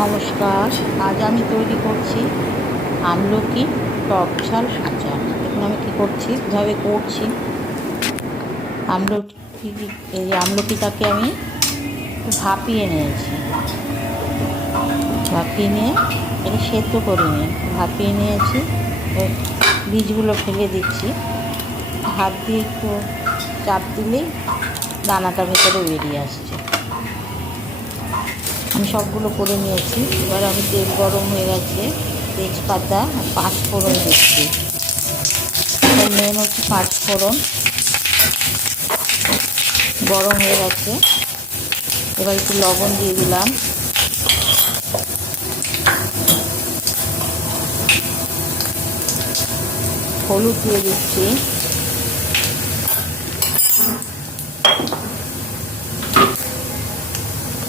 নমস্কার। আজ আমি তৈরি করছি আমলকি টক ঝাল আচার। এখন আমি কী করছি, কীভাবে করছি। আমলকি, এই আমলকিটাকে আমি ভাপিয়ে নিয়েছি। ভাপিয়ে নিয়ে এটা সেদ্ধ করে নিয়ে ভাপিয়ে নিয়েছি। বীজগুলো ফেলে দিচ্ছি। হাত দিয়ে একটু চাপ দিলেই দানাটা ভেতরে বেরিয়ে আসছে। আমি সবগুলো করে নিয়েছি। এবার আমি তেল গরম হয়ে গেছে, তেজপাতা আর পাঁচফোড়ন দিচ্ছি। এবার মেন হচ্ছে পাঁচফোড়ন গরম হয়ে গেছে। এবার একটু লবণ দিয়ে দিলাম, হলুদ দিয়ে দিচ্ছি,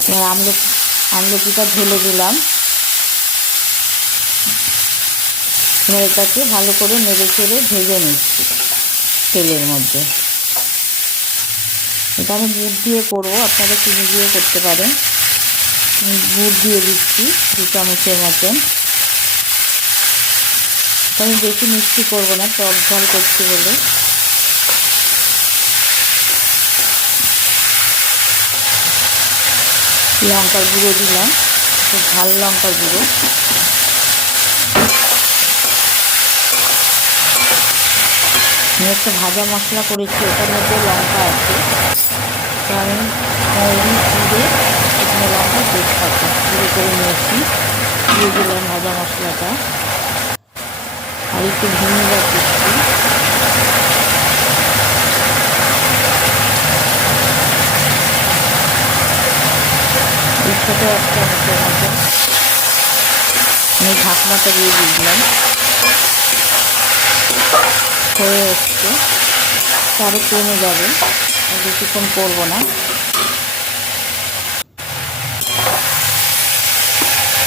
এবার আমলকিটা ঢেলে দিলাম। এবার এটাকে ভালো করে নেড়ে চেড়ে ভেজে নিচ্ছি তেলের মধ্যে। এটা আমি গুড় দিয়ে করবো, আপনারা চিনি দিয়ে করতে পারেন। গুড় দিয়ে দিচ্ছি 2 চামচের মতন। আমি বেশি মিষ্টি করবো না, টক ঝাল করছি বলে। লঙ্কার গুঁড়ো দিলাম, ঝাল লঙ্কার গুঁড়ো। আমি একটা ভাজা মশলা করেছি, ওটার মধ্যে লঙ্কা আছে। তো আমি মৌরি জিরে শুকনো লঙ্কা তেজপাতা গুঁড়ো করে নিয়েছি, দিয়ে দিলাম ভাজা মশলাটা। আর একটু ভিনেগার দিচ্ছি। ছোটো 1 চামচের মতো আমি ঢাকনাটা দিয়ে দিলাম। হয়ে এসছে, আরও কমে যাবে, বেশিক্ষণ করবো না।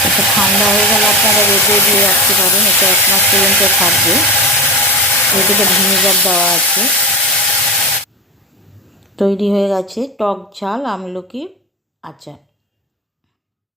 এটা ঠান্ডা হয়ে গেলে আপনারা রোদে দিয়ে রাখতে পারেন, এটা 1 মাস পর্যন্ত থাকবে। এদিকে ভিনেগার দেওয়া আছে। তৈরি হয়ে গেছে টক ঝাল আমলকির আচার।